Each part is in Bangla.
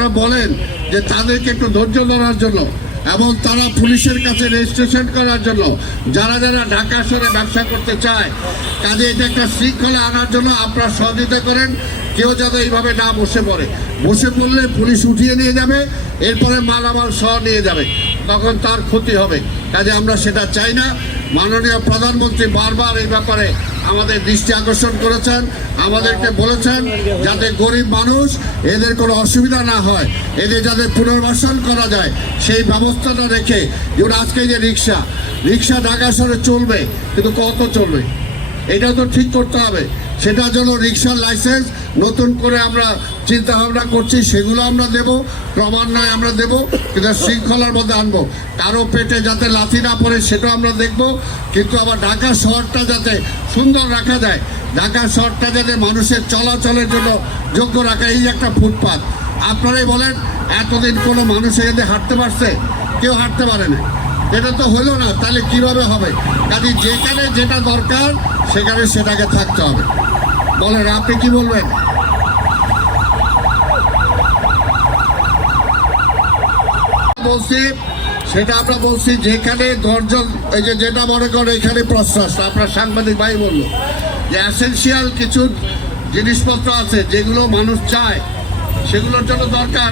আপনারা বলেন যে তাদেরকে একটু ধৈর্য ধরার জন্য এবং তারা পুলিশের কাছে রেজিস্ট্রেশন করার জন্য যারা যারা ঢাকা শহরে ব্যবসা করতে চায়, কাজে এটা একটা শৃঙ্খলা আনার জন্য আপনারা সহযোগিতা করেন। কেউ যাতে এইভাবে না বসে পড়লে পুলিশ উঠিয়ে নিয়ে যাবে, এরপরে মালামাল সহ নিয়ে যাবে, তখন তার ক্ষতি হবে। কাজে আমরা সেটা চাই না। মাননীয় প্রধানমন্ত্রী বারবার এই ব্যাপারে আমাদের দৃষ্টি আকর্ষণ করেছেন, আমাদেরকে বলেছেন যাতে গরিব মানুষ এদের কোনো অসুবিধা না হয়, এদের যাতে পুনর্বাসন করা যায় সেই ব্যবস্থাটা রেখে। যেমন আজকে যে রিক্সা ঢাকা শহরে চলবে, কিন্তু কত চলবে এটা তো ঠিক করতে হবে। সেটার জন্য রিক্সার লাইসেন্স নতুন করে আমরা চিন্তা ভাবনা করছি, সেগুলো আমরা দেব, ক্রমান্বয়ে আমরা দেব, কিন্তু শৃঙ্খলার মধ্যে আনবো। কারো পেটে যাতে লাথি না পড়ে সেটাও আমরা দেখব, কিন্তু আবার ঢাকা শহরটা যাতে সুন্দর রাখা যায়, ঢাকা শহরটা যাতে মানুষের চলাচলের জন্য যোগ্য রাখা। এই একটা ফুটপাত, আপনারাই বলেন এতদিন কোনো মানুষ এখানে হাঁটতে পারছে? কেউ হাঁটতে পারে না। এটা তো হলো না, তাহলে কিভাবে হবে? কাজে যেখানে যেটা দরকার সেখানে সেটাকে থাকতে হবে। বলেন, আপনি কি বলবেন? বলছি সেটা আমরা বলছি যেখানে 10 জন, এই যে যেটা মনে করেন এখানে প্রশ্বাস, আপনার সাংবাদিক ভাই বললো যে অ্যাসেনশিয়াল কিছু জিনিসপত্র আছে যেগুলো মানুষ চায়, সেগুলোর জন্য দরকার।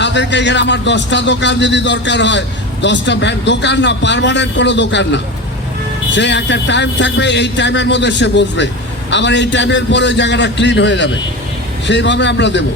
তাদেরকে এখানে আমার 10টা দোকান যদি দরকার হয়, 10টা দোকান না, পার্মানেন্ট কোনো দোকান না, সে একটা টাইম থাকবে, এই টাইমের মধ্যে সে বসবে, আবার এই টাইমের পরে ওই জায়গাটা ক্লিন হয়ে যাবে, সেইভাবে আমরা দেবো।